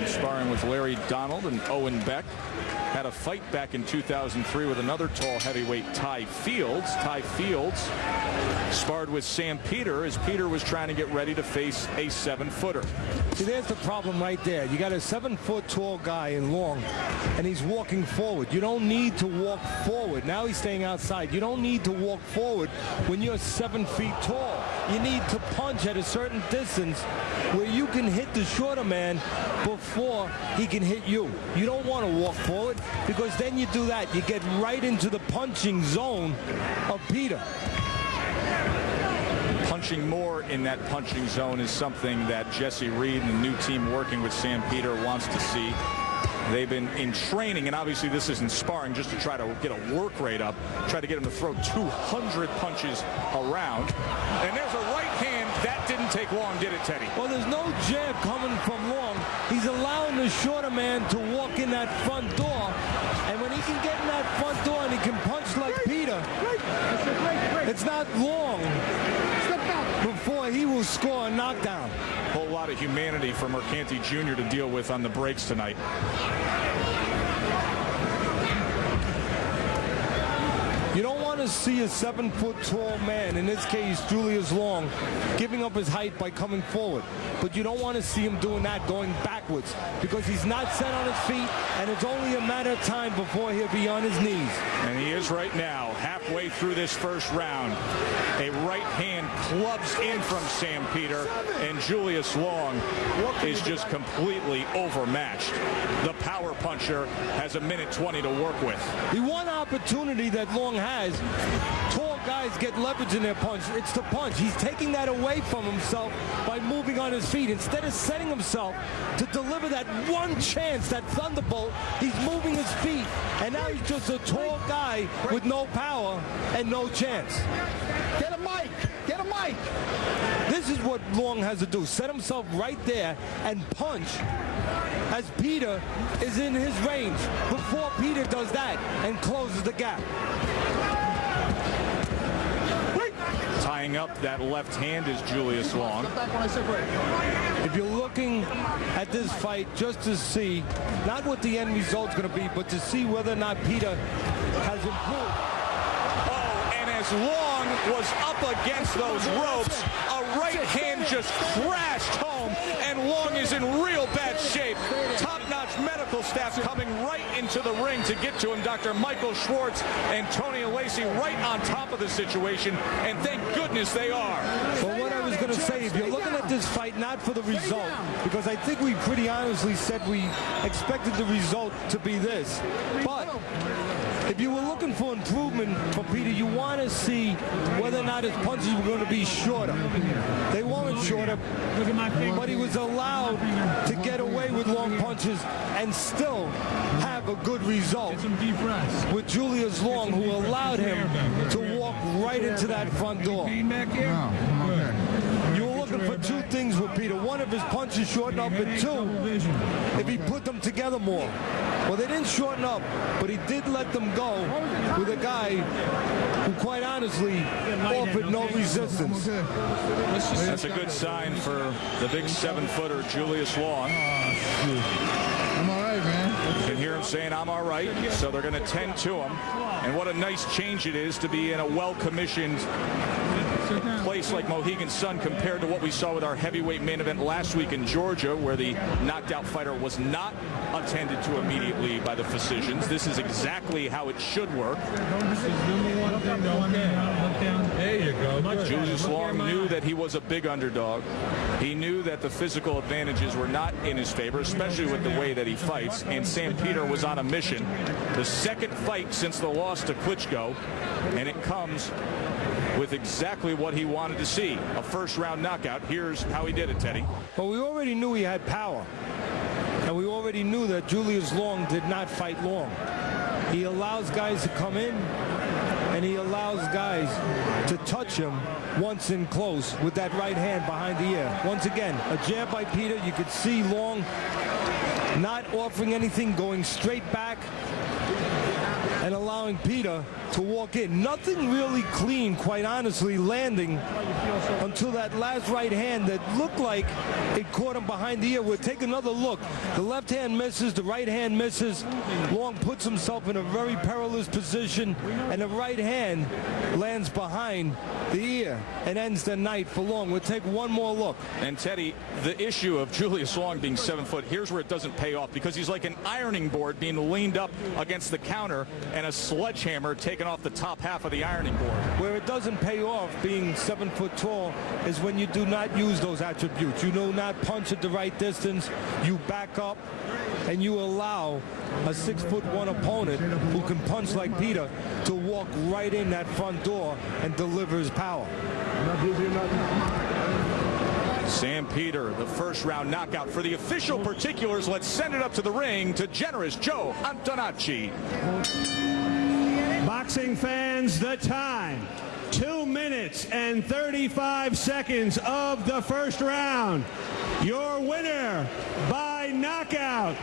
some sparring with Larry Donald and Owen Beck. Had a fight back in 2003 with another tall heavyweight, Ty Fields. Ty Fields sparred with Sam Peter as Peter was trying to get ready to face a 7-footer. See, there's the problem right there. You got a 7-foot tall guy in Long, and he's walking forward. You don't need to walk forward. Now he's staying outside. You don't need to walk forward when you're 7 feet tall. You need to punch at a certain distance where you can hit the shorter man before he can hit you. You don't want to walk forward, because then you do that, you get right into the punching zone of Peter. Punching more in that punching zone is something that Jesse Reed and the new team working with Sam Peter wants to see. They've been in training, and obviously this isn't sparring, just to try to get a work rate up, try to get him to throw 200 punches around. And there's a right hand. That didn't take long, did it, Teddy? Well, there's no jab coming from Long. He's allowing the shorter man to walk in that front door. And when he can get in that front door and he can punch like Peter, it's not long before he will score a knockdown. A whole lot of humanity for Mercanti Jr. to deal with on the breaks tonight. You don't want to see a 7-foot tall man, in this case Julius Long, giving up his height by coming forward. But you don't want to see him doing that, going backwards, because he's not set on his feet, and it's only a matter of time before he'll be on his knees. And he is right now, halfway through this first round. A right hand clubs in from Sam Peter, and Julius Long is just completely overmatched. The power puncher has a minute 20 to work with. The one opportunity that Long has, tall guys get leverage in their punch. It's the punch. He's taking that away from himself by moving on his feet. Instead of setting himself to deliver that one chance, that thunderbolt, he's moving his feet. And now he's just a tall guy with no power and no chance. Get a mic! Get a mic! This is what Long has to do. Set himself right there and punch as Peter is in his range before Peter does that and closes the gap. Tying up that left hand is Julius Long. If you're looking at this fight just to see, not what the end result's going to be, but to see whether or not Peter has improved. Oh, and as Long was up against those ropes, a right hand just crashed home, and Long is in real bad shape. Top-notch medical staff coming right into the ring to get to him. Dr. Michael Schwartz and Tony Lacey right on top of the situation, and thank goodness they are. Well, what I was going to say, if you're looking at this fight not for the result, because I think we pretty honestly said we expected the result to be this, but if you were looking for improvement for Peter, you want to see whether or not his punches were going to be shorter. They weren't shorter, but he was allowed to get away with long punches and still have a good result with Julius Long, who allowed him to walk right into that front door. You were looking for two things with Peter. One, if his punches shorten up, and two, if he put them together more. Well, they didn't shorten up, but he did let them go with a guy who, quite honestly, offered no resistance. That's a good sign for the big 7-footer, Julius Long. I'm all right, man. You can hear him saying, I'm all right. So they're going to tend to him. And what a nice change it is to be in a well-commissioned place like Mohegan Sun compared to what we saw with our heavyweight main event last week in Georgia, where the knocked out fighter was not attended to immediately by the physicians. This is exactly how it should work. There you go. Julius Long knew that he was a big underdog. He knew that the physical advantages were not in his favor, especially with the way that he fights. And Sam Peter was on a mission. The second fight since the loss to Klitschko, and it comes with exactly what he wanted to see, a first-round knockout. Here's how he did it, Teddy. Well, we already knew he had power, and we already knew that Julius Long did not fight long. He allows guys to come in, and he allows guys to touch him once in close with that right hand behind the ear. Once again, a jab by Peter. You could see Long not offering anything, going straight back. and allowing Peter to walk in. Nothing really clean, quite honestly, landing until that last right hand that looked like it caught him behind the ear. We'll take another look. The left hand misses, the right hand misses. Long puts himself in a very perilous position, and the right hand lands behind the ear and ends the night for Long. We'll take one more look. And Teddy, the issue of Julius Long being 7 foot, here's where it doesn't pay off, because he's like an ironing board being leaned up against the counter and a sledgehammer taken off the top half of the ironing board. Where it doesn't pay off being 7 foot tall is when you do not use those attributes. You do not punch at the right distance. You back up and you allow a 6'1" opponent who can punch like Peter to walk right in that front door and deliver his power. Sam Peter, the first round knockout. For the official particulars, let's send it up to the ring to generous Joe Antonacci. Boxing fans, the time, 2 minutes and 35 seconds of the first round. Your winner by knockout,